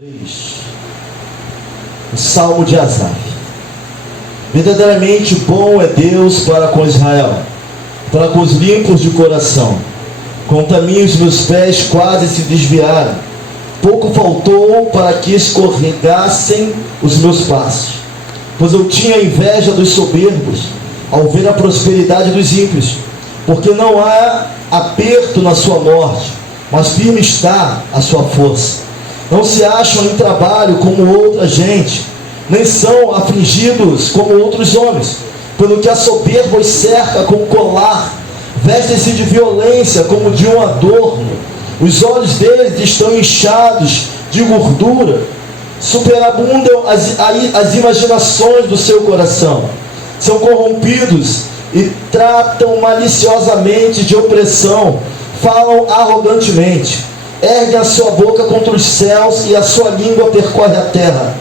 O Salmo de Asaf. Verdadeiramente bom é Deus para com Israel, para com os limpos de coração. Contra mim os meus pés quase se desviaram, pouco faltou para que escorregassem os meus passos. Pois eu tinha inveja dos soberbos, ao ver a prosperidade dos ímpios, porque não há aperto na sua morte, mas firme está a sua força. Não se acham em trabalho como outra gente, nem são afligidos como outros homens, pelo que a soberba os cerca com colar, vestem-se de violência como de um adorno, os olhos deles estão inchados de gordura, superabundam as imaginações do seu coração, são corrompidos e tratam maliciosamente de opressão, falam arrogantemente, ergue a sua boca contra os céus e a sua língua percorre a terra,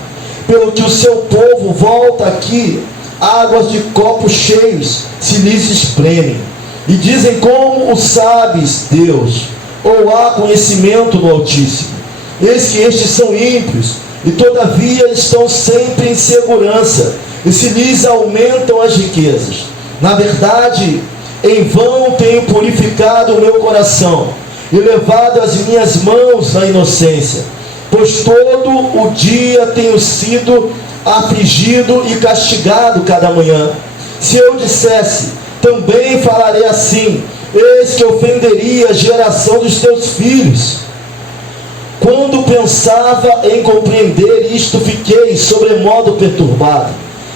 pelo que o seu povo volta aqui, águas de copos cheios se lhes espremem, e dizem: como o sabes, Deus? Ou há conhecimento no Altíssimo? Eis que estes são ímpios, e todavia estão sempre em segurança, e se lhes aumentam as riquezas. Na verdade, em vão tenho purificado o meu coração, e levado as minhas mãos na inocência, pois todo o dia tenho sido afligido e castigado cada manhã. Se eu dissesse, também falarei assim, eis que ofenderia a geração dos teus filhos. Quando pensava em compreender isto, fiquei sobremodo perturbado,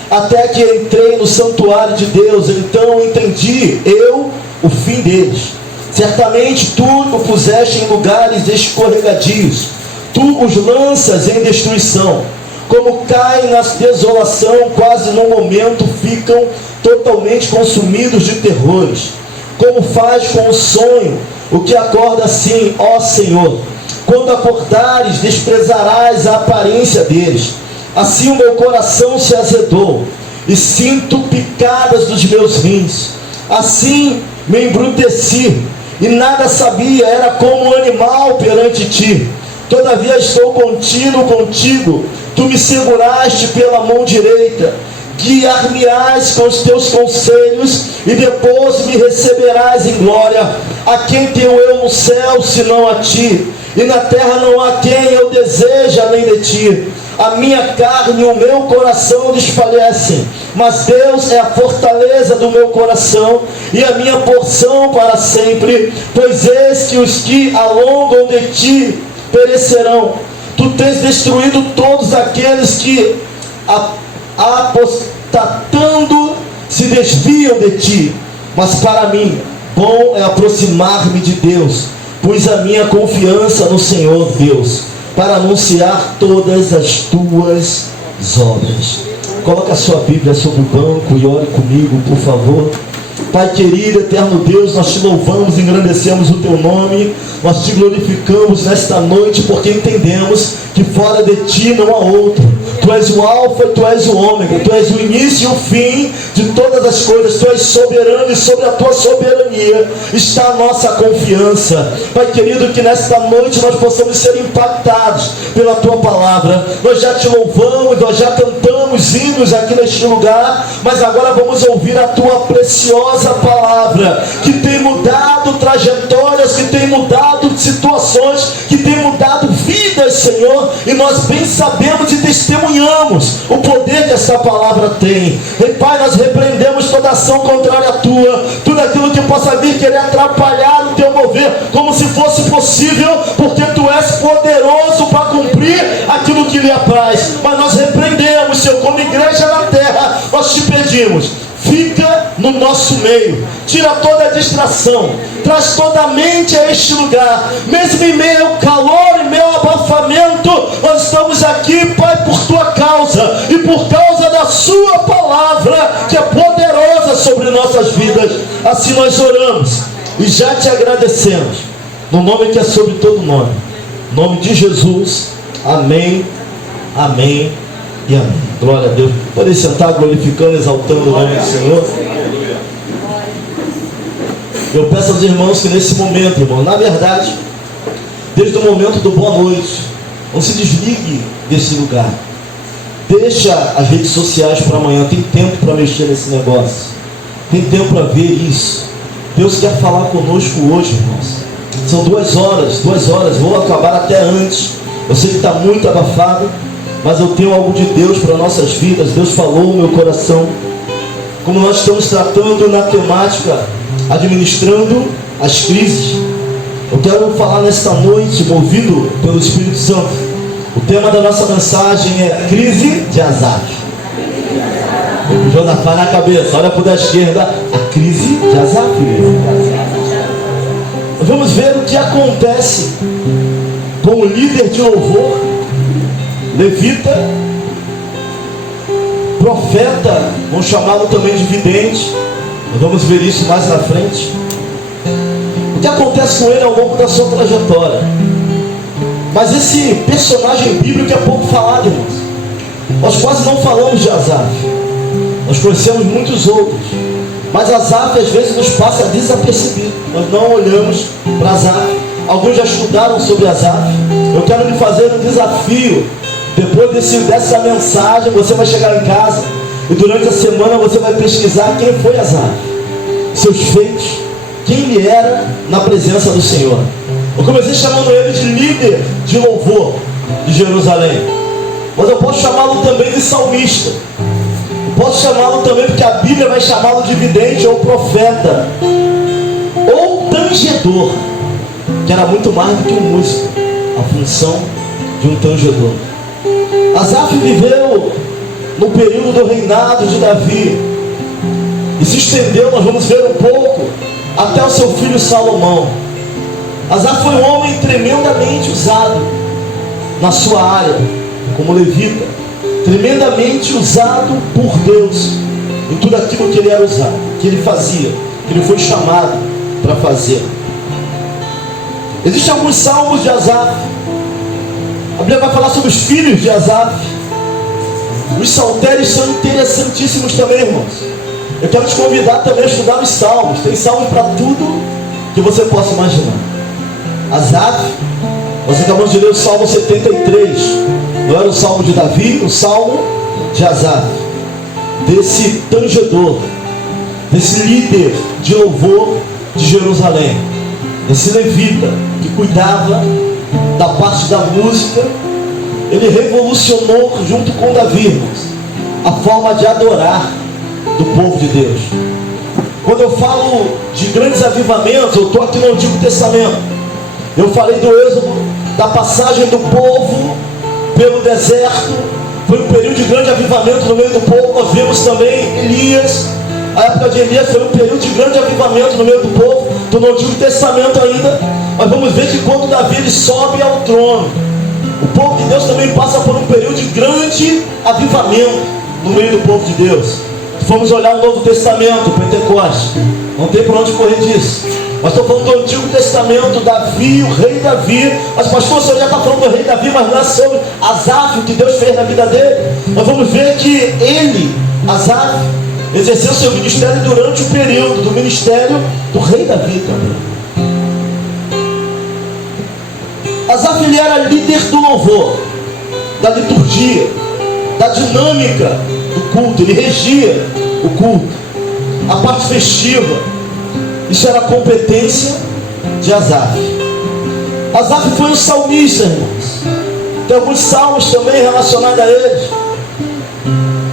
até que entrei no santuário de Deus, então entendi eu o fim deles. Certamente tu o puseste em lugares escorregadios, tu os lanças em destruição, como caem na desolação, quase num momento ficam totalmente consumidos de terrores. Como faz com o sonho o que acorda assim, ó Senhor, quando acordares desprezarás a aparência deles. Assim o meu coração se azedou, e sinto picadas dos meus rins. Assim me embruteci, e nada sabia, era como um animal perante ti. Todavia estou contínuo contigo, tu me seguraste pela mão direita, guiar-me-ás com os teus conselhos, e depois me receberás em glória. A quem tenho eu no céu, senão a ti? E na terra não há quem eu deseje além de ti. A minha carne e o meu coração desfalecem, mas Deus é a fortaleza do meu coração e a minha porção para sempre. Pois eis que os que alongam de ti perecerão. Tu tens destruído todos aqueles que apostatando se desviam de ti. Mas para mim, bom é aproximar-me de Deus, pus a minha confiança no Senhor Deus, para anunciar todas as tuas obras. Coloca a sua Bíblia sobre o banco e ore comigo, por favor. Pai querido, eterno Deus, nós te louvamos, engrandecemos o teu nome, nós te glorificamos nesta noite, porque entendemos que fora de ti não há outro. Tu és o alfa e tu és o ômega, tu és o início e o fim de todas as coisas, tu és soberano, e sobre a tua soberania está a nossa confiança. Pai querido, que nesta noite nós possamos ser impactados pela tua palavra. Nós já te louvamos, nós já cantamos hinos aqui neste lugar, mas agora vamos ouvir a tua preciosa palavra, que tem mudado trajetórias, que tem mudado situações, que tem mudado vidas, Senhor, e nós bem sabemos e testemunhamos o poder que essa palavra tem. E Pai, nós repreendemos toda ação contrária à tua, tudo aquilo que possa vir querer atrapalhar o teu mover, como se fosse possível, porque tu és poderoso para cumprir aquilo que lhe apraz. Mas nós repreendemos, Senhor, como igreja na terra, nós te pedimos, fica no nosso meio, tira toda a distração, traz toda a mente a este lugar, mesmo em meio ao calor e meio ao abafamento, nós estamos aqui, Pai, por tua causa, e por causa da sua palavra, que é poderosa sobre nossas vidas. Assim nós oramos, e já te agradecemos, no nome que é sobre todo nome, em nome de Jesus, amém, amém e amém. Glória a Deus. Podem sentar glorificando, exaltando o nome do Senhor. Eu peço aos irmãos que nesse momento, irmão, na verdade, desde o momento do boa noite, Não se desligue desse lugar. Deixa as redes sociais para amanhã. Tem tempo para mexer nesse negócio. Tem tempo para ver isso. Deus quer falar conosco hoje, irmãos. São 2 horas. Vou acabar até antes. Eu sei que está muito abafado, mas eu tenho algo de Deus para nossas vidas. Deus falou no meu coração. Como nós estamos tratando na temática, administrando as crises, eu quero falar nesta noite, movido pelo Espírito Santo. O tema da nossa mensagem é crise de Asaf. O Jonathan na cabeça, olha para o da esquerda, a crise de Asaf. Vamos ver o que acontece com o líder de louvor, levita, profeta, vamos chamá-lo também de vidente. Vamos ver isso mais na frente. O que acontece com ele ao longo da sua trajetória. Mas esse personagem bíblico é pouco falado, irmãos. Nós quase não falamos de Asaf. Nós conhecemos muitos outros, mas Asaf às vezes nos passa desapercebido. Nós não olhamos para Asaf. Alguns já estudaram sobre Asaf. Eu quero lhe fazer um desafio. Depois dessa mensagem, você vai chegar em casa e durante a semana você vai pesquisar quem foi Asaf, seus feitos, quem ele era na presença do Senhor. Eu comecei chamando ele de líder de louvor de Jerusalém, mas eu posso chamá-lo também de salmista. Eu posso chamá-lo também porque a Bíblia vai chamá-lo de vidente ou profeta ou tangedor, que era muito mais do que um músico, a função de um tangedor. Asaf viveu no período do reinado de Davi e se estendeu, nós vamos ver um pouco, até o seu filho Salomão. Asaf foi um homem tremendamente usado na sua área como levita, tremendamente usado por Deus em tudo aquilo que ele era usado, que ele fazia, que ele foi chamado para fazer. Existem alguns salmos de Asaf. A Bíblia vai falar sobre os filhos de Asaf. Os saltérios são interessantíssimos também, irmãos. Eu quero te convidar também a estudar os salmos. Tem salmos para tudo que você possa imaginar. Asaf, nós acabamos de ler o Salmo 73. Não era o Salmo de Davi, o Salmo de Asaf. Desse tangedor, desse líder de louvor de Jerusalém, desse levita que cuidava da parte da música. Ele revolucionou junto com Davi, irmãos, a forma de adorar do povo de Deus. Quando eu falo de grandes avivamentos, eu estou aqui no Antigo Testamento. Eu falei do êxodo, da passagem do povo pelo deserto. Foi um período de grande avivamento no meio do povo. Nós vimos também Elias. A época de Elias foi um período de grande avivamento no meio do povo. Estou no Antigo Testamento ainda. Mas vamos ver que quando Davi ele sobe ao trono, o povo de Deus também passa por um período de grande avivamento no meio do povo de Deus. Vamos olhar o Novo Testamento, Pentecostes. Não tem por onde correr disso. Mas estou falando do Antigo Testamento, Davi, o rei Davi. Mas pastor, o senhor já está falando do rei Davi, mas não é sobre Asaf, o que Deus fez na vida dele. Nós vamos ver que ele, Asaf, exerceu seu ministério durante o período do ministério do rei Davi também. Asaf, ele era líder do louvor, da liturgia, da dinâmica do culto. Ele regia o culto, a parte festiva. Isso era a competência de Asaf. Asaf foi um salmista, irmãos. Tem alguns salmos também relacionados a eles.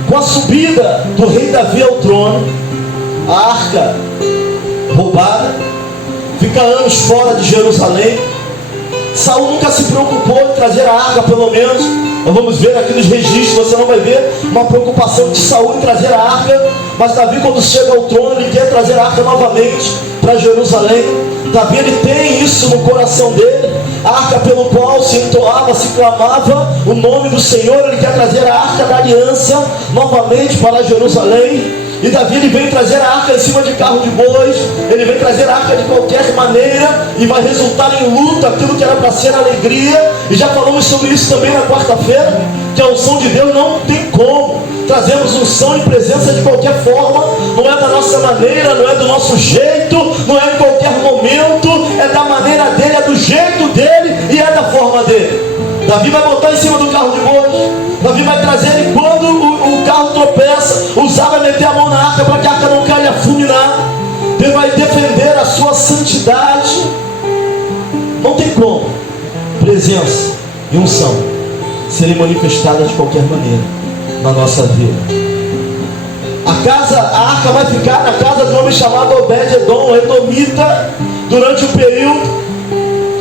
Com a subida do rei Davi ao trono, a arca roubada, fica anos fora de Jerusalém. Saul nunca se preocupou em trazer a arca, pelo menos. Nós vamos ver aqui nos registros, você não vai ver uma preocupação de Saul em trazer a arca. Mas Davi, quando chega ao trono, ele quer trazer a arca novamente para Jerusalém. Davi, ele tem isso no coração dele. A arca pelo qual se entoava, se clamava o nome do Senhor. Ele quer trazer a arca da aliança novamente para Jerusalém. E Davi, ele vem trazer a arca em cima de carro de bois. Ele vem trazer a arca de qualquer maneira. E vai resultar em luta aquilo que era para ser alegria. E já falamos sobre isso também na quarta-feira, que a unção de Deus não tem como trazemos unção e presença de qualquer forma. Não é da nossa maneira, não é do nosso jeito, não é em qualquer momento. É da maneira dele, é do jeito dele e é da forma dele. Davi vai botar vai trazer ele quando o carro tropeça. Uzá vai meter a mão na arca para que a arca não caia a fulminar. Deus vai defender a sua santidade. Não tem como presença e unção serem manifestadas de qualquer maneira na nossa vida. A arca vai ficar na casa de um homem chamado Obed-Edom, edomita, durante o período,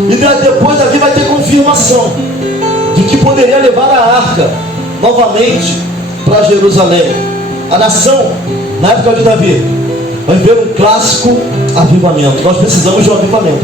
e depois Davi vai ter confirmação de que poderia levar a arca novamente para Jerusalém. A nação, na época de Davi, vai ver um clássico avivamento. Nós precisamos de um avivamento,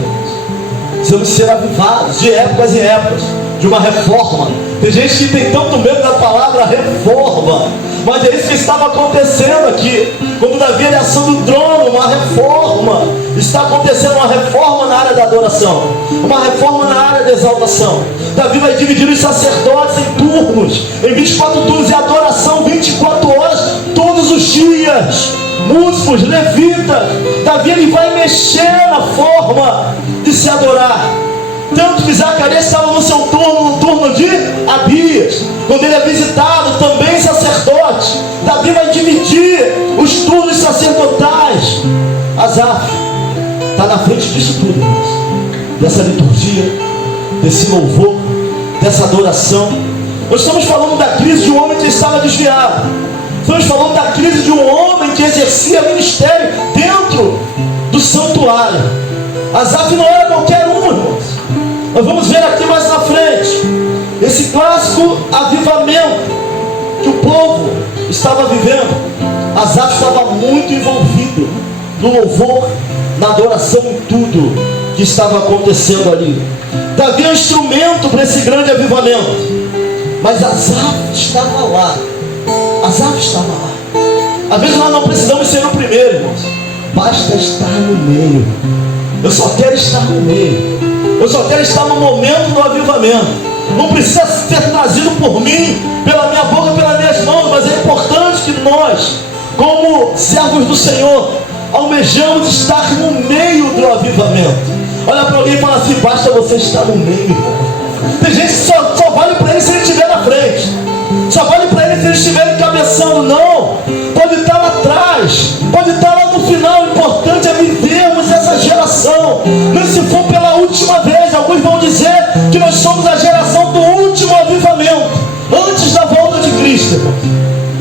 precisamos ser avivados de épocas em épocas, de uma reforma. Tem gente que tem tanto medo da palavra reforma, mas é isso que estava acontecendo aqui. Quando Davi ele assume o trono, uma reforma. Está acontecendo uma reforma na área da adoração, uma reforma na área da exaltação. Davi vai dividir os sacerdotes em turnos, em 24 turnos, e adoração 24 horas, todos os dias. Músicos, levitas. Davi ele vai mexer na forma de se adorar. Tanto que Zacarias estava no seu turno, no turno de Abias. Quando ele é visitado, também sacerdote. Davi vai dividir os turnos sacerdotais. Asaf está na frente disso tudo, irmãos. Dessa liturgia, desse louvor, dessa adoração. Nós estamos falando da crise de um homem que estava desviado. Estamos falando da crise de um homem que exercia ministério dentro do santuário. Asaf não era qualquer um, irmãos. Nós vamos ver aqui mais na frente esse clássico avivamento que o povo estava vivendo. Asaf estava muito envolvido no louvor, na adoração, em tudo que estava acontecendo ali. Davi é um instrumento para esse grande avivamento, mas Asaf estava lá. Asaf estava lá. Às vezes nós não precisamos ser o primeiro, irmãos. Basta estar no meio. Eu só quero estar no meio. Eu só quero estar no momento do avivamento. Não precisa ser trazido por mim, pela minha boca, pelas minhas mãos, mas é importante que nós, como servos do Senhor, almejamos estar no meio do avivamento. Olha para alguém e fala assim: basta você estar no meio, irmão. Tem gente que só vale para ele se ele estiver na frente, só vale para ele se ele estiver encabeçando. Não, pode estar lá atrás, pode estar lá no final. O importante é vivermos essa geração. Mas se for pela última vez, alguns vão dizer que nós somos a geração do último avivamento, antes da volta de Cristo, irmão.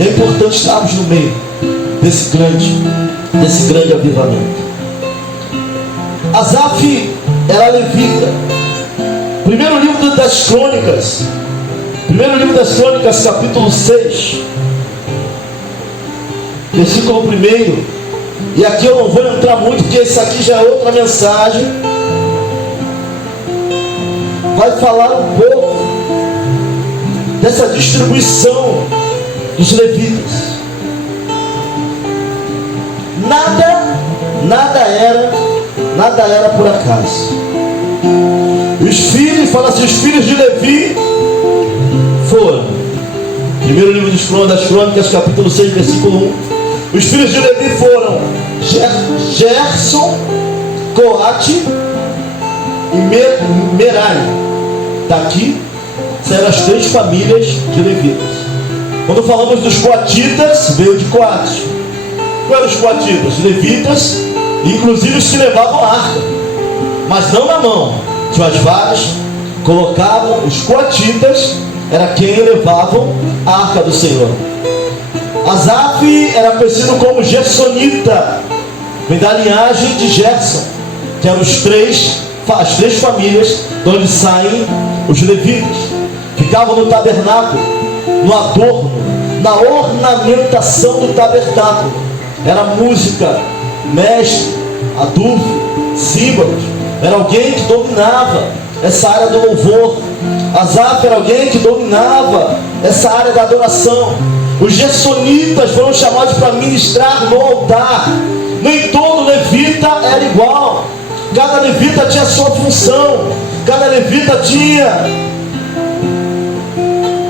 É importante estarmos no meio desse grande avivamento. Asaf era levita. Primeiro livro das Crônicas, capítulo 6, versículo 1. E aqui eu não vou entrar muito, porque isso aqui já é outra mensagem. Vai falar um pouco dessa distribuição dos levitas. Nada era por acaso. Os filhos, fala assim, os filhos de Levi foram. Primeiro livro das Crônicas, capítulo 6, versículo 1. Os filhos de Levi foram Gerson, Coate e Merari. Daqui saíram as 3 famílias de levitas. Quando falamos dos coatitas, veio de Coate. Qual eram os coatitas? Levitas, inclusive os que levavam a arca, mas não na mão, tinham as varas, colocavam. Os coatitas era quem levavam a arca do Senhor. Asaf era conhecido como Gersonita, vem da linhagem de Gerson, que eram as 3 famílias de onde saem os levitas. Ficavam no tabernáculo, no adorno, na ornamentação do tabernáculo. Era música, mestre, adufo, símbolos. Era alguém que dominava essa área do louvor. Asaf era alguém que dominava essa área da adoração. Os gersonitas foram chamados para ministrar no altar. Nem todo levita era igual. Cada levita tinha sua função. Cada levita tinha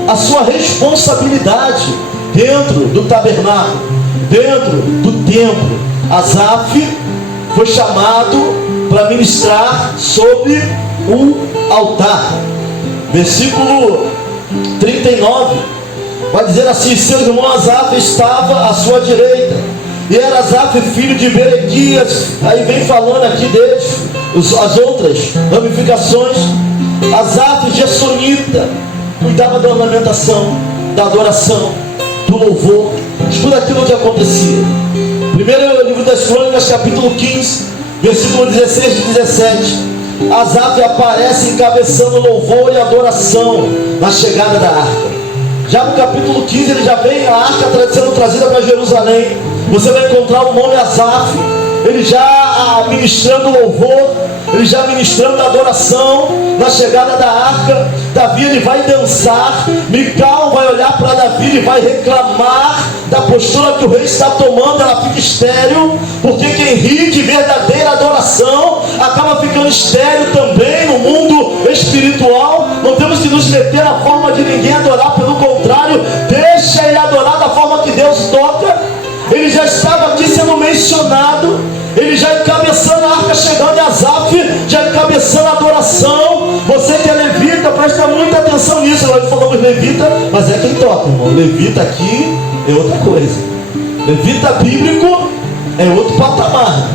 a sua responsabilidade dentro do tabernáculo, dentro do templo. Asaf foi chamado para ministrar sobre o altar. Versículo 39. vai dizer assim: seu irmão Asaf estava à sua direita, e era Asaf filho de Berequias. Aí vem falando aqui deles, as outras ramificações. Asaf Gessonita, cuidava da ornamentação, da adoração, do louvor, de tudo aquilo que acontecia. Primeiro livro das Crônicas, capítulo 15, versículo 16 e 17. Asaf aparece encabeçando louvor e adoração na chegada da arca. Já no capítulo 15 ele já vem a arca sendo trazida para Jerusalém. Você vai encontrar o nome Asaf, ele já ministrando louvor, ele já ministrando adoração na chegada da arca. Davi ele vai dançar, Mical vai olhar para Davi e vai reclamar da postura que o rei está tomando. Ela fica estéril, porque quem ri de verdadeira adoração acaba ficando estéril também no mundo espiritual. Não temos que nos meter na forma de ninguém adorar, pelo contrário, deixa ele adorar da forma que Deus toca. Ele já estava aqui sendo mencionado, ele já encabeçando a arca chegando em Asaf, já encabeçando a adoração. Você que é levita, presta muita atenção nisso. Nós falamos levita, mas é quem toca, irmão. Levita aqui é outra coisa. Levita bíblico é outro patamar.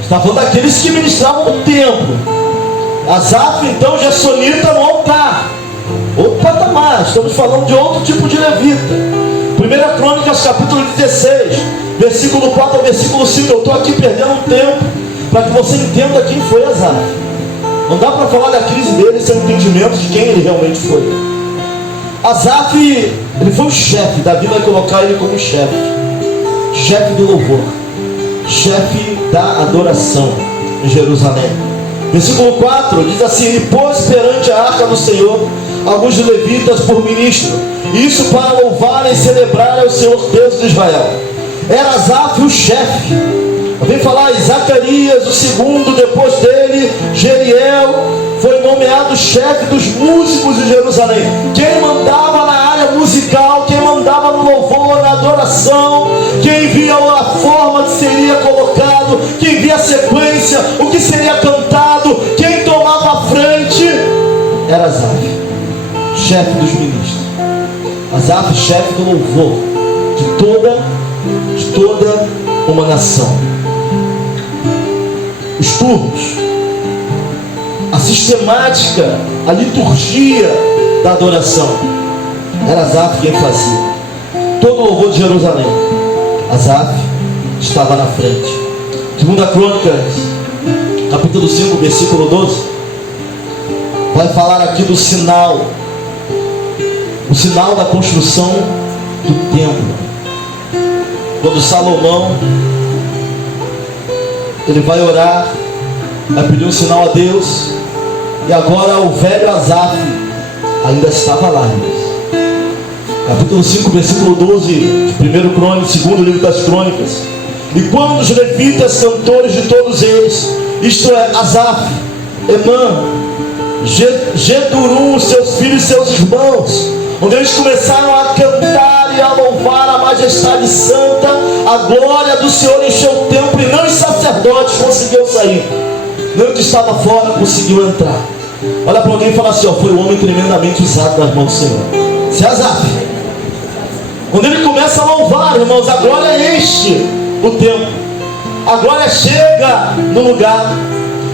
Está falando daqueles que ministravam no templo. Asaf então Gessonita no altar, outro patamar. Estamos falando de outro tipo de levita. 1 Crônicas capítulo 16, versículo 4 ao versículo 5. Eu estou aqui perdendo um tempo para que você entenda quem foi Asaf. Não dá para falar da crise dele sem entendimento de quem ele realmente foi. Asaf, ele foi o chefe. Davi vai colocar ele como chefe do louvor, chefe da adoração em Jerusalém. Versículo 4 diz assim: ele pôs perante a arca do Senhor alguns levitas por ministro, isso para louvar e celebrar ao Senhor Deus de Israel. Era Asaf o chefe. Vem falar Zacarias, o segundo depois dele, Jeriel, foi nomeado chefe dos músicos de Jerusalém. Quem mandava na área musical, quem mandava no louvor, na adoração, quem via a forma que seria colocado, quem via a sequência, o que seria cantado, quem tomava a frente, era Asaf, chefe dos ministros. Asaf, chefe do louvor de toda uma nação. Os turnos, a sistemática, a liturgia da adoração, era Asaf quem fazia. Todo o louvor de Jerusalém, Asaf estava na frente. 2 Crônicas, capítulo 5, versículo 12, vai falar aqui do sinal, o sinal da construção do templo. Quando Salomão ele vai orar, vai pedir um sinal a Deus, e agora o velho Asaf ainda estava lá, irmãos. Capítulo 5, versículo 12 de 1 Crônicas, segundo livro das Crônicas. E quando os levitas, cantores de todos eles, isto é, Asaf, Emã, Gedurum, seus filhos e seus irmãos, onde eles começaram a cantar e a louvar a majestade santa, a glória do Senhor encheu o templo, e não os sacerdotes conseguiram sair, nem o que estava fora conseguiu entrar. Olha para alguém e fala assim: ó, foi um homem tremendamente usado nas mãos do Senhor. Se Asaf, quando ele começa a louvar, irmãos, a glória enche o templo, a glória chega no lugar.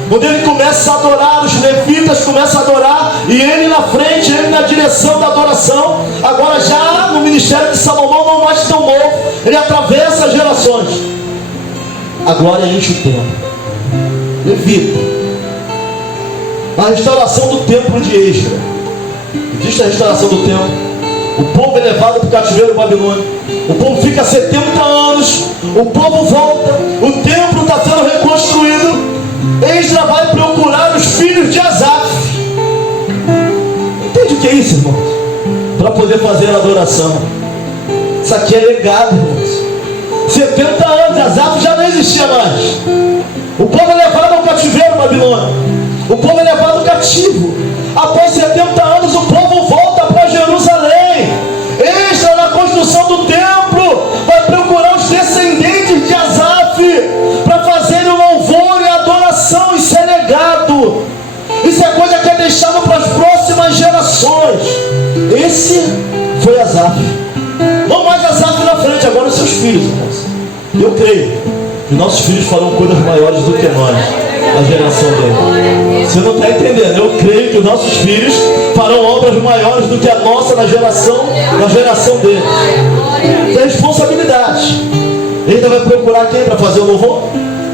Quando ele começa a adorar, os levitas começam a adorar, e ele na frente, ele na direção da adoração. Agora já no ministério de Salomão não mais tão novo, ele atravessa as gerações. A glória enche o templo. Levita. Na restauração do templo de Esdras, existe a restauração do templo. O povo é levado para o cativeiro babilônico. O povo fica 70 anos, o povo volta, o templo está sendo reconstruído. Esdras vai procurar os filhos de Asaf. Entende o que é isso, irmãos? Para poder fazer a adoração. Isso aqui é legado, irmãos. 70 anos, Asaf já não existia mais. O povo é levado ao cativeiro babilônico. O povo é levado cativo. Após 70 anos, o povo volta para Jerusalém. Esdras, na construção do templo, vai procurar os descendentes de Asaf para fazerem o louvor e a adoração. Isso é legado. Isso é coisa que é deixado para as próximas gerações. Esse foi Asaf. Não mais Asaf na frente, agora os seus filhos, irmãos. Eu creio que nossos filhos farão coisas maiores do que nós, na geração dele. Você não está entendendo? Eu creio que os nossos filhos farão obras maiores do que a nossa na geração dele. Tem responsabilidade. Ele ainda vai procurar quem para fazer o louvor?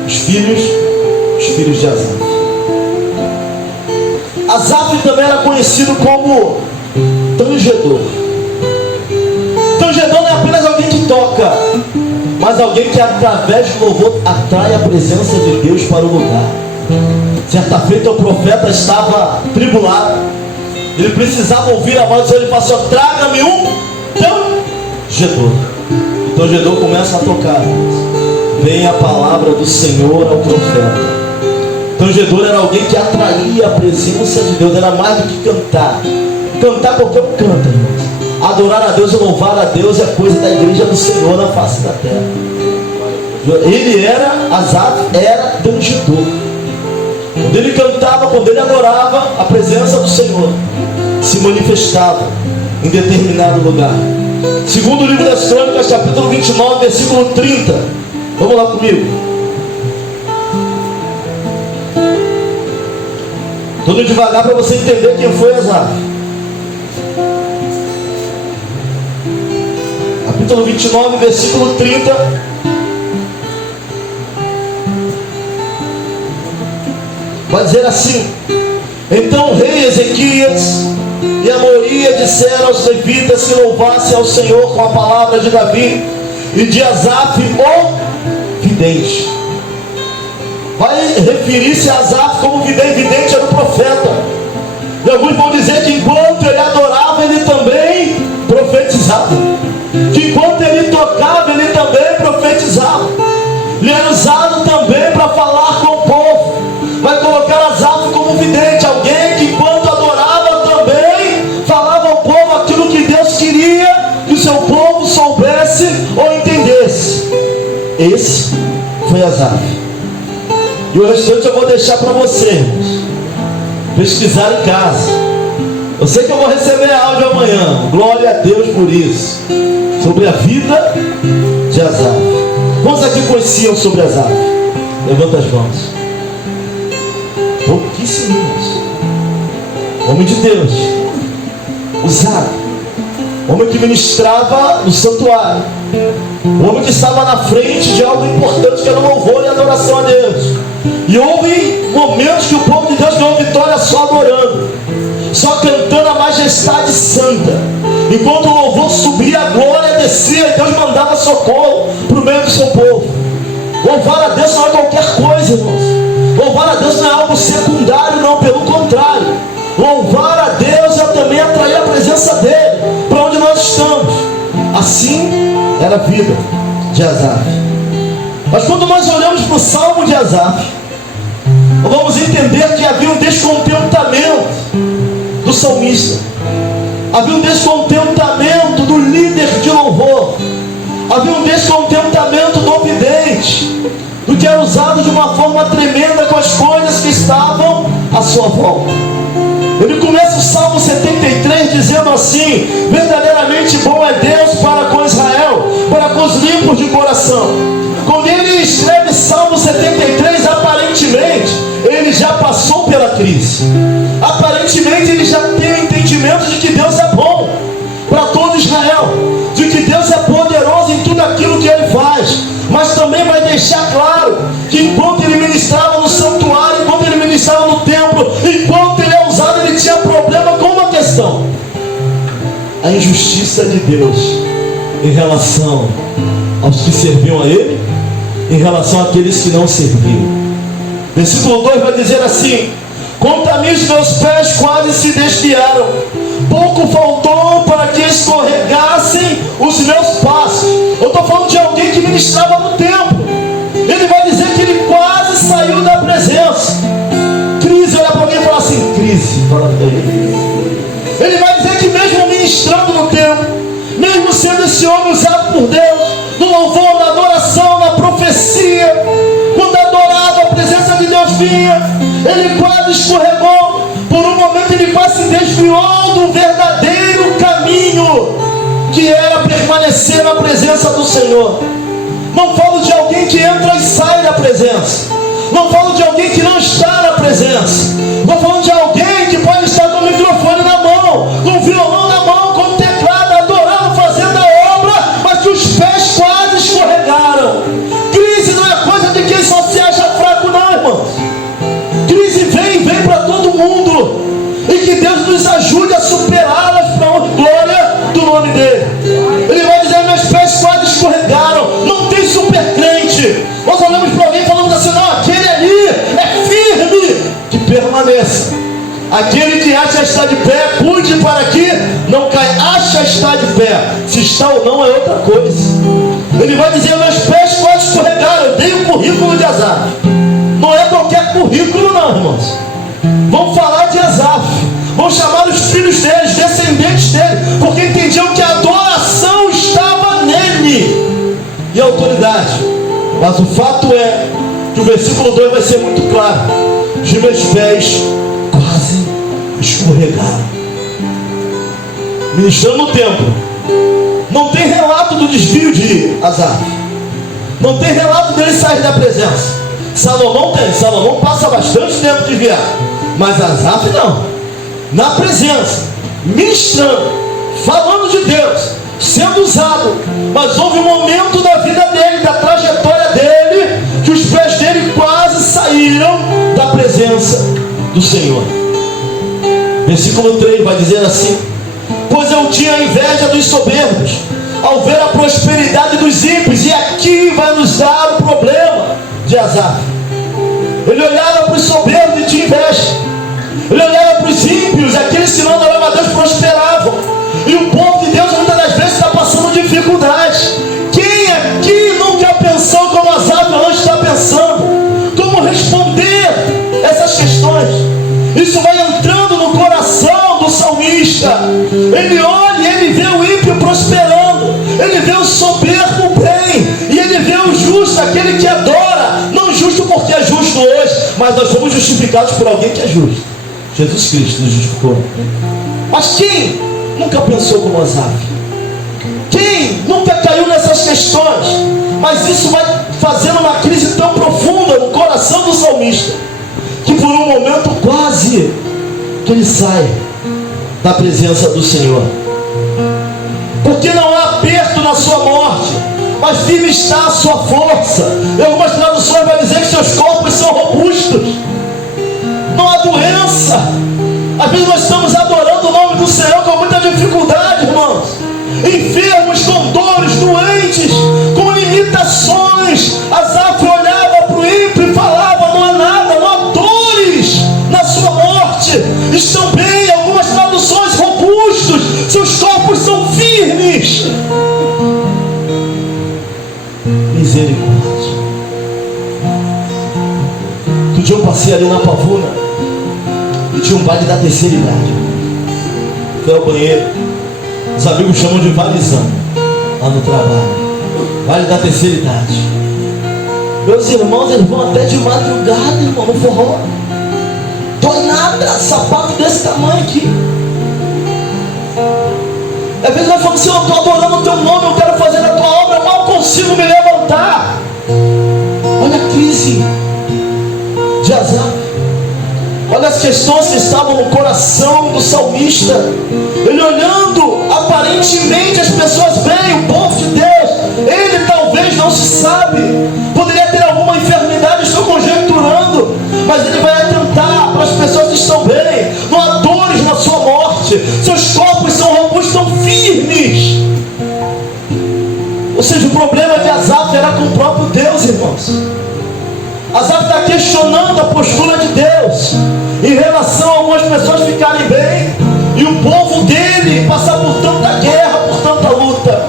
Os filhos de Asaf. Asaf também era conhecido como tangedor. Tangedor não é apenas alguém que toca, mas alguém que através do louvor atrai a presença de Deus para o lugar. Certa feita o profeta estava tribulado, ele precisava ouvir a voz do Senhor. Ele falou assim: traga-me um tangedor. O tangedor começa a tocar. Vem a palavra do Senhor ao profeta. Tangedor era alguém que atraía a presença de Deus. Era mais do que cantar. Cantar qualquer um canta, irmãos. Adorar a Deus e louvar a Deus é coisa da igreja do Senhor na face da terra. Asaf era tangedor. Quando ele cantava, quando ele adorava, a presença do Senhor se manifestava em determinado lugar. Segundo o livro das Crônicas, capítulo 29, versículo 30. Vamos lá comigo. Tudo devagar para você entender quem foi Asaf. Capítulo 29, versículo 30. Vai dizer assim: então o rei Ezequias e a Moria disseram aos levitas que louvassem ao Senhor com a palavra de Davi e de Asaf, o vidente. Vai referir-se a Asaf como vidente. Vidente era o profeta. E alguns vão dizer que enquanto ele adorava, ele também profetizava. Que enquanto ele tocava, ele também profetizava. Ele era usado também para falar com o povo. Vai colocar Asaf como vidente, alguém que enquanto adorava também falava ao povo aquilo que Deus queria que o seu povo soubesse ou entendesse. Esse foi Asaf. E o restante eu vou deixar para você pesquisar em casa. Eu sei que eu vou receber áudio amanhã. Glória a Deus por isso. Sobre a vida de Asaf. Quantos aqui conheciam sobre Asaf? Levanta as mãos. Pouquíssimos. Homem de Deus, usado. Homem que ministrava no santuário. Homem que estava na frente de algo importante, que era o louvor e a adoração a Deus. E houve momentos que o povo de Deus ganhou vitória só adorando, só cantando a majestade santa. Enquanto o louvor subia, a glória descia e Deus mandava socorro para o meio do seu povo. Louvar a Deus não é qualquer coisa, irmãos. Louvar a Deus não é algo secundário, não, pelo contrário. Louvar a Deus é também atrair a presença dele para onde nós estamos. Assim era a vida de Asaf. Mas quando nós olhamos para o salmo de Asaf, nós vamos entender que havia um descontentamento do salmista. Havia um descontentamento do líder de louvor. Havia um descontentamento do vidente, do que era usado de uma forma tremenda com as coisas que estavam à sua volta. Ele começa o Salmo 73 dizendo assim: verdadeiramente bom é Deus para com Israel, para com os limpos de coração. Quando ele escreve Salmo 73, aparentemente ele já passou pela crise. Aparentemente ele já tem o entendimento de que Deus é bom para todo Israel, de que Deus é poderoso em tudo aquilo que ele faz. Mas também vai deixar claro que enquanto ele ministrava no santuário, enquanto ele ministrava no templo, enquanto ele é usado, ele tinha problema com uma questão: a injustiça de Deus em relação aos que serviam a ele, em relação àqueles que não serviam. Versículo 2 vai dizer assim: quanto a mim, os meus pés quase se desviaram, pouco faltou para que escorregassem os meus passos. Eu estou falando de alguém que ministrava no templo. Ele vai dizer que ele quase saiu da presença. Crise, olha para alguém e fala assim: crise, fala para ele. Ele vai dizer que mesmo ministrando no templo, mesmo sendo esse homem usado por Deus, no louvor, na adoração, na profecia, quando adorava, a presença de Deus vinha, ele quase escorregou. Por um momento ele quase se desviou do verdadeiro caminho. que era permanecer na presença do Senhor. Não falo de alguém que entra e sai da presença. Não falo de alguém que não está na presença. Não falo de alguém que pode estar com o microfone na mão, com o violão na mão, com o teclado, adorando, fazendo a obra, mas que os pés quase escorregaram. Crise não é coisa de quem só se acha fraco, não, irmãos. Crise vem para todo mundo. E que Deus nos ajude a superá-las para a glória do nome dele. Ele vai dizer: meus pés quase escorregaram. Não tem super crente. Nós olhamos para alguém e falamos assim: não, aquele ali é firme, que permaneça. Aquele que acha estar de pé, cuide para que não caia. Acha estar de pé, se está ou não é outra coisa. Ele vai dizer: meus pés quase escorregaram. Eu dei um currículo de Asaf. Não é qualquer currículo, não, irmãos. Vamos falar de Asaf. Vamos chamar os filhos deles, descendentes dele, porque entendiam que a adoração estava nele e a autoridade. Mas o fato é que o versículo 2 vai ser muito claro: os meus pés quase escorregaram. Ministrando no templo, não tem relato do desvio de Asaf. Não tem relato dele sair da presença. Salomão tem. Salomão passa bastante tempo de viagem, mas Asaf não. Na presença, ministrando, falando de Deus, sendo usado. Mas houve um momento da vida dele, da trajetória dele, que os pés dele quase saíram da presença do Senhor. Versículo 3 vai dizer assim: pois eu tinha inveja dos soberbos ao ver a prosperidade dos ímpios. E aqui vai nos dar o problema de Asaf. Ele olhava para os soberbos e tinha inveja. Ele olhava para os ímpios, aqueles que não adoravam a Deus prosperavam. E o povo de Deus muitas das vezes está passando dificuldade. Quem aqui nunca pensou como Asaf não está pensando? Como responder essas questões? Isso vai entrando no coração do salmista. Ele olha e ele vê o ímpio prosperando. Ele vê o soberbo bem. E ele vê o justo, aquele que adora. Não justo porque é justo hoje, mas nós fomos justificados por alguém que é justo. Jesus Cristo nos justificou. Mas quem nunca pensou como Asaf? Quem nunca caiu nessas questões? Mas isso vai fazendo uma crise tão profunda no coração do salmista, que por um momento quase que ele sai da presença do Senhor. Porque não há aperto na sua morte, mas firme está a sua força. Em algumas traduções vai dizer que seus corpos são robustos. Não há doença. Às vezes nós estamos adorando o nome do Senhor com muita dificuldade, irmãos. Enfermos, com dores, doentes, com limitações. Asaf olhava para o ímpio e falava: não há nada, não há dores na sua morte. Estão bem, algumas traduções, robustos. Seus corpos são firmes. Misericórdia. Outro dia eu passei ali na Pavuna e tinha um baile da terceira idade. Fui ao banheiro. Os amigos chamam de valizão lá no trabalho. Vale da terceira idade. Meus irmãos, eles vão até de madrugada, irmão, no forró. Dói nada, sapato desse tamanho aqui. Às vezes nós falamos assim: eu estou adorando o teu nome, eu quero fazer a tua obra, eu mal consigo me levantar. Olha a crise de Asaf. Olha as questões que estavam no coração do salmista. Ele olhando, aparentemente as pessoas veem, o povo de Deus. Ele talvez não se sabe. Poderia ter alguma enfermidade, estou conjecturando. Mas ele vai atentar para as pessoas que estão bem. Não há dores na sua morte. Seus corpos são robustos, são firmes. Ou seja, o problema de Asaf era com o próprio Deus, irmãos. Asaf está questionando a postura de Deus em relação a algumas pessoas ficarem bem e o povo dele passar por tanta guerra, por tanta luta.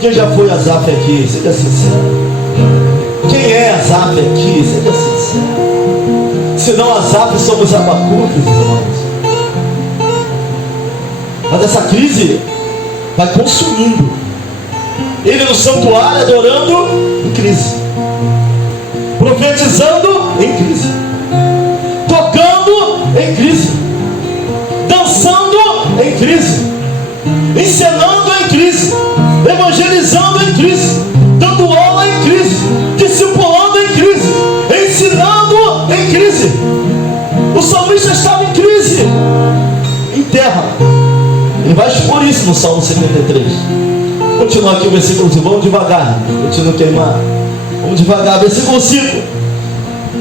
Quem já foi Asaf aqui? Seja sincero. Quem é Asaf aqui? Seja sincero. Se não Asaf, somos Abacuques, irmãos. Mas essa crise vai consumindo. Ele no santuário adorando em crise, profetizando em crise, tocando em crise, dançando em crise, encenando em crise. evangelizando em crise, dando aula em crise, discipulando em crise, ensinando em crise. O salmista estava em crise, em terra. Ele vai expor isso no Salmo 73. Continua aqui o versículo 5, vamos devagar, continua queimar. Vamos devagar, versículo 5.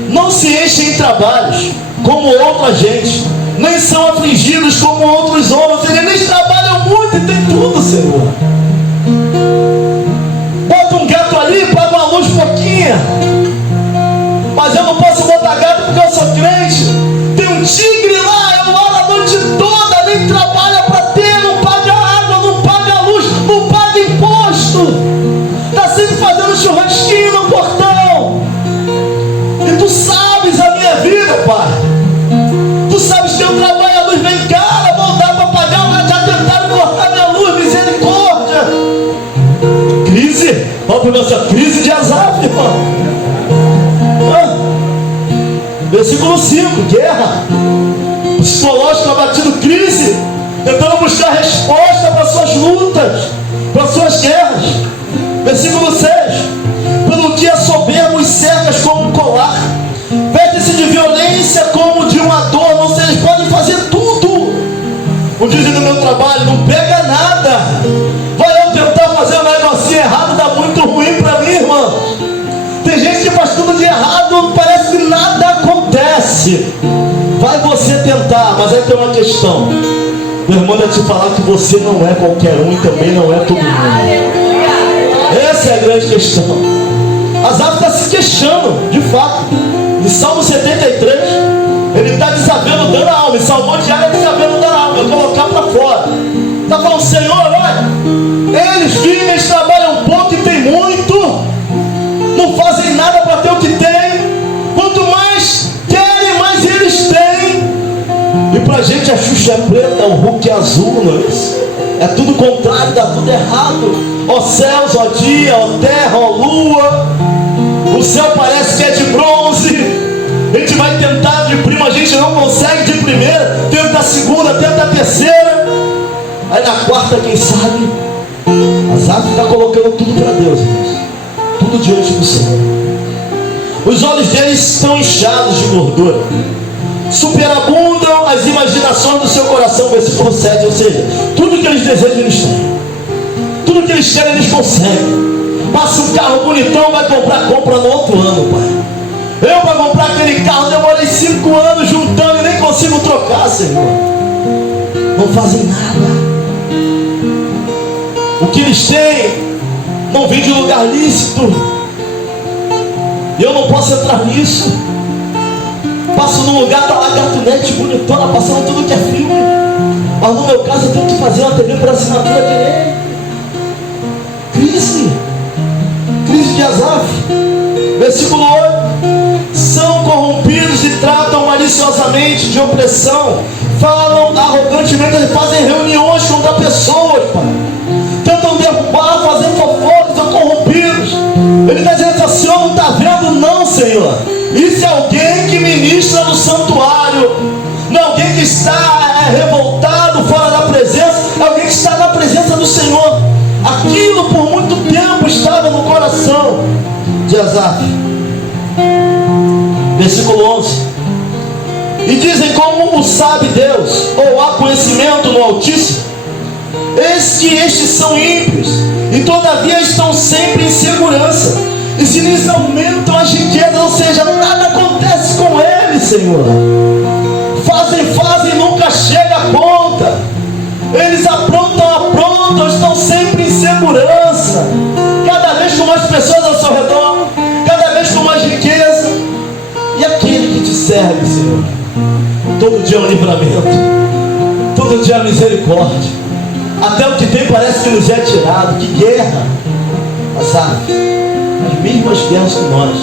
Não se enchem em trabalhos como outra gente, nem são afligidos como outros homens. Eles trabalham muito e tem tudo, Senhor. Bota um gato ali, paga uma luz pouquinha, mas eu não posso botar gato porque eu sou crente. Tem um tigre lá, eu oro a noite toda, nem trabalha para ter, não paga água, não paga luz, não paga imposto, está sempre fazendo churrasquinho no portão. E tu sabes a minha vida, Pai. Tu sabes que eu trabalho, a luz vem cara, vou dar para pagar, mas já tentaram cortar minha luz, misericórdia. Crise, vamos para a nossa crise de Asaf, irmão. Versículo 5, guerra. Psicológico abatido, crise, tentando buscar resposta para suas lutas, para suas guerras. Versículo 6. Pelo que a soberba os cercas como um colar, veste-se de violência como de uma dor. Não sei, eles podem fazer tudo. O dizem no meu trabalho, não pega nada. Vai eu tentar fazer um negocinho errado, dá muito ruim para mim, irmão. Tem gente que faz tudo de errado, parece que nada acontece. Vai você tentar, mas aí tem uma questão. Meu irmão vai te falar que você não é qualquer um e também não é todo mundo. Essa é a grande questão. Asaf está se queixando, de fato. Em Salmo 73, ele está desabendo, dando a alma. Em Salmo diário, desabendo, dando a alma. Eu vou colocar para fora. Está falando, Senhor, olha, eles vivem, eles trabalham pouco e tem muito. Não fazem nada para ter o que tem. Quanto mais querem, mais eles têm. E pra gente a Xuxa é preta, o Hulk é azul, não é isso? É tudo contrário, dá tudo errado. Ó céus, ó dia, ó terra, ó lua. O céu parece que é de bronze. A gente vai tentar de prima, a gente não consegue de primeira. Tenta a segunda, tenta a terceira. Aí na quarta, quem sabe? Asaf está colocando tudo para Deus, irmãos. Tudo diante do Senhor. Os olhos deles estão inchados de gordura, superabundam as imaginações do seu coração. Versículo 7. Ou seja, tudo que eles desejam eles têm, tudo que eles querem eles conseguem. Passa um carro bonitão, vai comprar, compra no outro ano, Pai. Eu para comprar aquele carro demorei 5 anos juntando e nem consigo trocar, Senhor. Não fazem nada. O que eles têm não vem de lugar lícito. E eu não posso entrar nisso. Passo num lugar, está lá garçonete bonitona, passando tudo que é filme. Mas no meu caso eu tenho que fazer uma TV por assinatura direito. Crise. Crise de Asaf. Versículo 8. São corrompidos e tratam maliciosamente de opressão. Falam arrogantemente, eles fazem reuniões contra pessoas, Pai. Tentam derrubar, fazer fofocas, são corrompidos. Ele está dizendo assim, não está vendo não, Senhor. Isso é alguém que ministra no santuário. Não é alguém que está revoltado fora da presença. É alguém que está na presença do Senhor. Aquilo por muito tempo estava no coração de Asaf. Versículo 11. E dizem, como o sabe Deus, ou há conhecimento no Altíssimo, eis que estes são ímpios, e todavia estão sempre em segurança, e se lhes aumentam as riquezas, ou seja, nada acontece com eles, Senhor. Fazem, nunca chega a conta. Eles aprontam, estão sempre em segurança, cada vez com mais pessoas ao seu redor, cada vez com mais riqueza. E aquele que te serve, Senhor, todo dia é um livramento, todo dia é misericórdia. Até o que tem parece que nos é tirado. Que guerra! Asaf, as mesmas guerras que nós,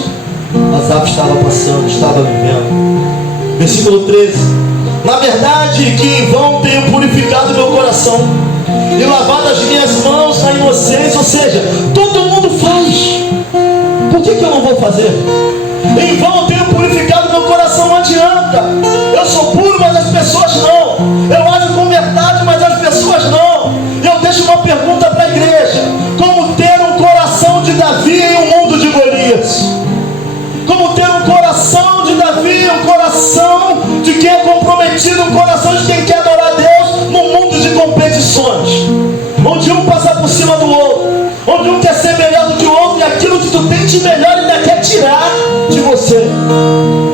Asaf estava passando, estava vivendo. Versículo 13. Na verdade, que em vão tenho purificado meu coração e lavado as minhas mãos na inocência. Ou seja, todo mundo faz, por que eu não vou fazer? Em vão tenho purificado meu coração, não adianta. Eu sou puro, mas as pessoas não. Eu ajo com verdade, mas as pessoas não. E eu deixo uma pergunta para a igreja: comprometido no coração de quem quer adorar a Deus num mundo de competições, onde um passa por cima do outro, onde um quer ser melhor do que o outro, e aquilo que tu tem de melhor ainda quer tirar de você.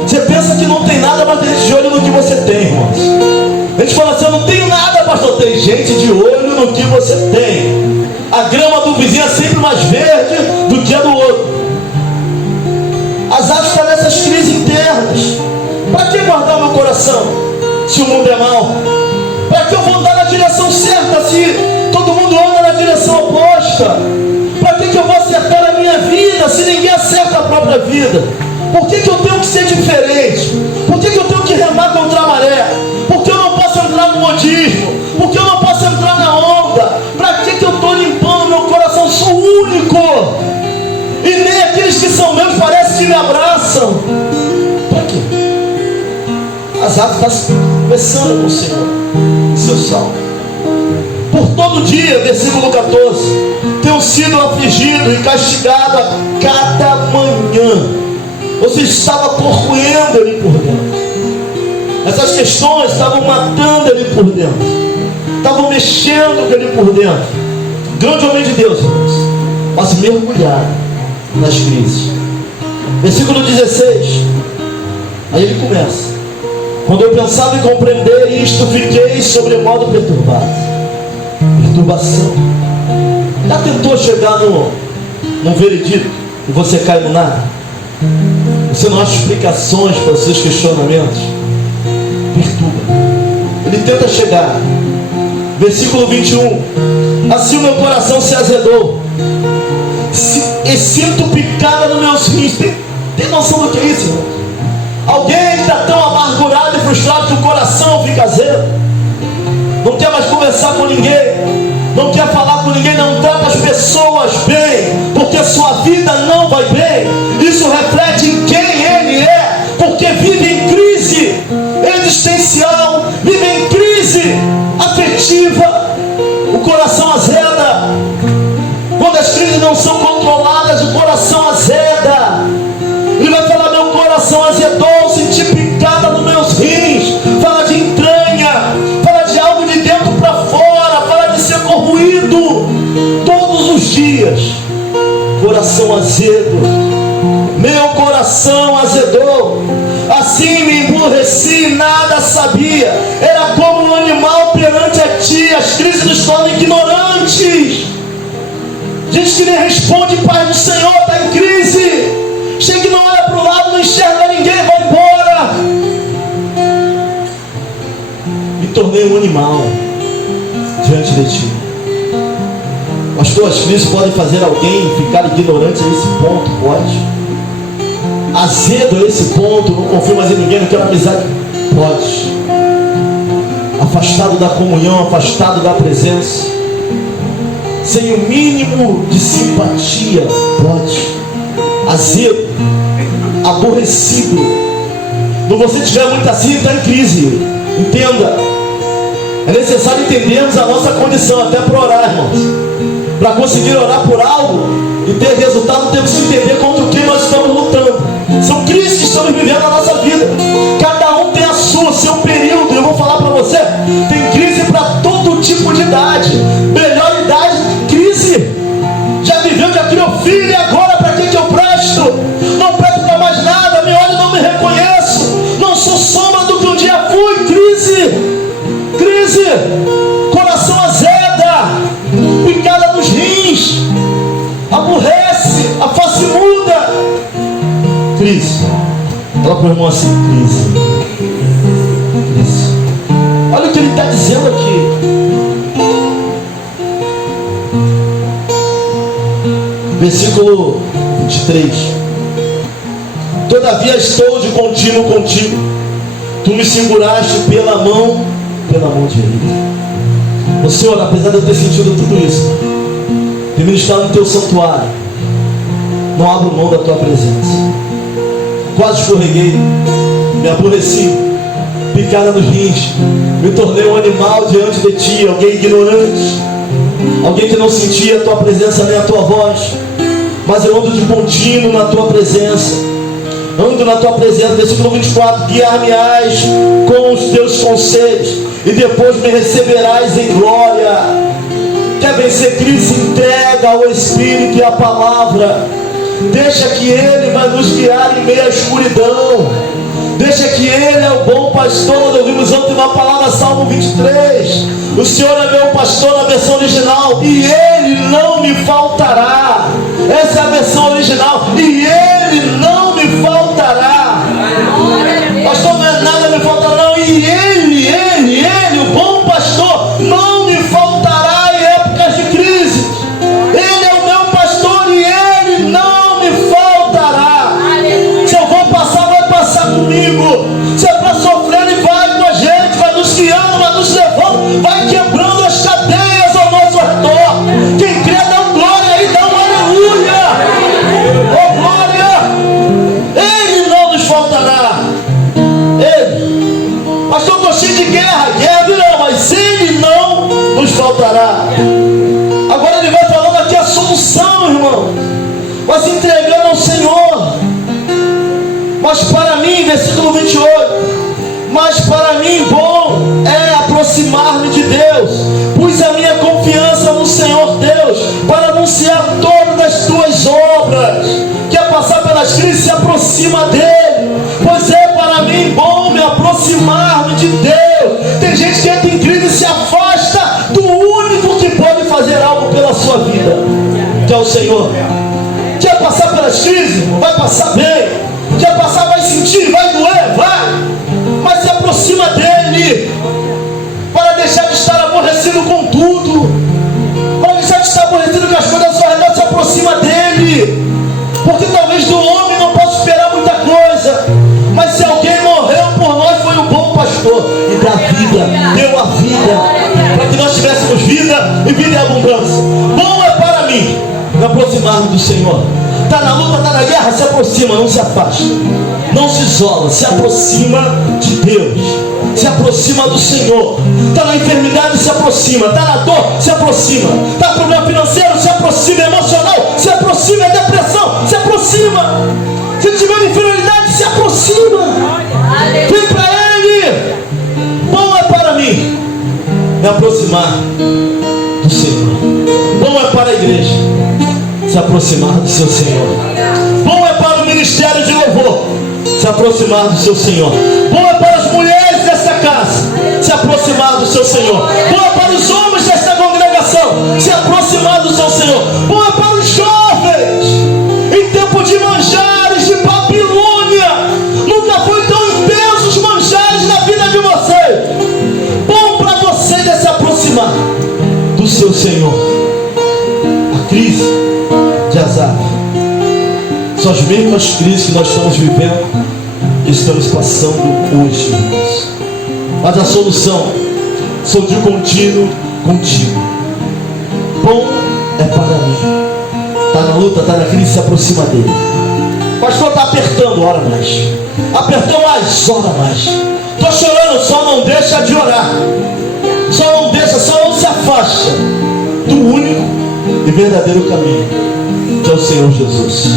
Você pensa que não tem nada, mas tem gente de olho no que você tem, irmãos. A gente fala assim: eu não tenho nada, pastor. Tem gente de olho no que você tem. A grama do vizinho é sempre mais verde do que a do outro. Asaf está nessas crises internas. Para que guardar o meu coração se o mundo é mau? Para que eu vou andar na direção certa se todo mundo anda na direção oposta? Para que eu vou acertar a minha vida se ninguém acerta a própria vida? Por que eu tenho que ser diferente? Por que eu tenho que remar contra a maré? Por que eu não posso entrar no modismo? Por que eu não posso entrar na onda? Para que eu estou limpando meu coração? Sou único. E nem aqueles que são meus parece que me abraçam. Para quê? Asaf está conversando com o Senhor, seu salmo. Por todo dia, versículo 14, tenho sido afligido e castigado a cada manhã. Você estava corroendo ele por dentro. Essas questões estavam matando ele por dentro, estavam mexendo com ele por dentro. Grande homem de Deus, irmãos, mas mergulhar nas crises. Versículo 16, aí ele começa: quando eu pensava em compreender isto, fiquei sobremodo perturbado. Perturbação. Já tentou chegar num veredito e você cai no nada? Você não acha explicações para os seus questionamentos? Perturba. Ele tenta chegar. Versículo 21. Assim o meu coração se azedou e sinto picada nos meus rins. Tem noção do que é isso, irmão? Alguém que está tão amargurado e frustrado que o coração fica azedo, não quer mais conversar com ninguém, não quer falar com ninguém, não trata as pessoas bem, porque sua vida não vai bem. Isso reflete em quem ele é, porque vive em crise existencial, vive em crise afetiva. O coração azeda. Quando as crises não são controladas, o coração azeda. Ele vai falar: meu coração azedou, senti picada nos meus rins. Fala de entranha, fala de algo de dentro para fora, fala de ser corroído todos os dias. Coração azedo. Meu coração azedou, assim me emburreci, nada sabia. Era como um animal perante a ti. As crises nos tornam ignorantes. Gente que nem responde: Pai do Senhor, está em crise. Chega e não olha para o lado, não enxerga ninguém, vai embora. Me tornei um animal diante de ti. Pastor, as crises podem fazer alguém ficar ignorante a esse ponto? Pode. Azedo a esse ponto, não confio mais em ninguém, não quero amizade? Pode. Afastado da comunhão, afastado da presença, sem o mínimo de simpatia? Pode. Azedo, aborrecido. Quando você tiver muito assim, está em crise. Entenda. É necessário entendermos a nossa condição, até para orar, irmãos. Para conseguir orar por algo e ter resultado, temos que entender contra o que nós estamos lutando. São crises que estamos vivendo na nossa vida. Cada um tem a sua, seu período. Eu vou falar para você: tem crise para todo tipo de idade. Melhor idade, crise. Já viveu, já criou filho, e agora para que eu presto? Não presto para mais nada, me olho e não me reconheço. Não sou sombra do que um dia fui. Crise. Crise. Coração azeda, picada nos rins, aborrece, a face muda. Crise. Fala para o irmão assim: crise. Crise. Olha o que ele está dizendo aqui. Versículo 23. Todavia estou de contínuo contigo. Tu me seguraste pela mão direita. O Senhor, apesar de eu ter sentido tudo isso, ter ministrado no teu santuário, não abro mão da tua presença. Quase escorreguei, me aborreci, picada nos rins, me tornei um animal diante de ti, alguém ignorante, alguém que não sentia a tua presença nem a tua voz, mas eu ando de contínuo na tua presença. Ando na tua presença. Versículo 24: guiar-me-ás com os teus conselhos, e depois me receberás em glória. Quer vencer crise? Entrega ao Espírito e a palavra. Deixa que Ele vai nos guiar em meio à escuridão. Deixa que Ele é o bom pastor. Nós ouvimos ontem uma palavra, Salmo 23. O Senhor é meu pastor, na versão original, e Ele não me faltará. Essa é a versão original. E Ele não me faltará. Pastor, não é nada me faltará não. E Ele, o bom pastor, não me faltará em épocas de crise. Ele é o meu pastor e Ele não me faltará. Se eu vou passar, vai passar comigo. Se é para sofrer, Ele vai com a gente, vai nos guiando, vai nos levando, vai quebrando as cadeias ao nosso redor. Quem crê, dá um glória aí, dá um aleluia. Oh glória! Ele não nos faltará. Ele. Pastor, estou cheio de guerra virá, mas Ele não nos faltará. Agora Ele vai falando aqui a solução, irmão. Vai se entregando ao Senhor. Mas para mim, versículo 28, mas para mim bom é aproximar-me de Deus. Pus a minha confiança no Senhor Deus para anunciar todas as tuas obras. Quer passar pelas crises? Se aproxima dele. Pois é para mim bom me aproximar-me de Deus. Tem gente que entra em crise e se afasta do único que pode fazer algo pela sua vida, que é o Senhor. Quer passar pelas crises? Vai passar bem. Quer passar, vai sentir, vai doer, vai. Mas se aproxima dele, para deixar de estar aborrecido com tudo, para deixar de estar aborrecido com as coisas ao seu redor. Se aproxima dele, porque talvez do homem não possa esperar muita coisa, mas se alguém morreu por nós, foi o bom pastor, e dá vida, deu a vida, para que nós tivéssemos vida e vida em abundância. Bom é para mim me aproximar-me do Senhor. Está na luta, está na guerra, se aproxima, não se afasta, não se isola, se aproxima de Deus, se aproxima do Senhor. Está na enfermidade, se aproxima. Está na dor, se aproxima. Está no problema financeiro, se aproxima. Emocional, se aproxima. É depressão, se aproxima. Se tiver inferioridade, se aproxima. Vem para Ele. Bom é para mim me aproximar do Senhor. Bom é para a igreja se aproximar do seu Senhor. Bom é para o ministério de louvor se aproximar do seu Senhor. Bom é para as mulheres desta casa se aproximar do seu Senhor. Bom é para os homens desta congregação se aproximar do seu Senhor. Bom é para os jovens em tempo de manjares de Babilônia. Nunca foi tão intenso os manjares na vida de vocês. Bom para vocês é se aproximar do seu Senhor. A crise de Azaf são as mesmas crises que nós estamos vivendo e estamos passando hoje, irmãos. Mas a solução, sou de contínuo contigo. Bom é para mim. Está na luta, está na crise, se aproxima dele. Pastor, está apertando, ora mais. Apertou mais, ora mais. Estou chorando, só não deixa de orar. Só não deixa, só não se afasta do único e verdadeiro caminho, que é o Senhor Jesus.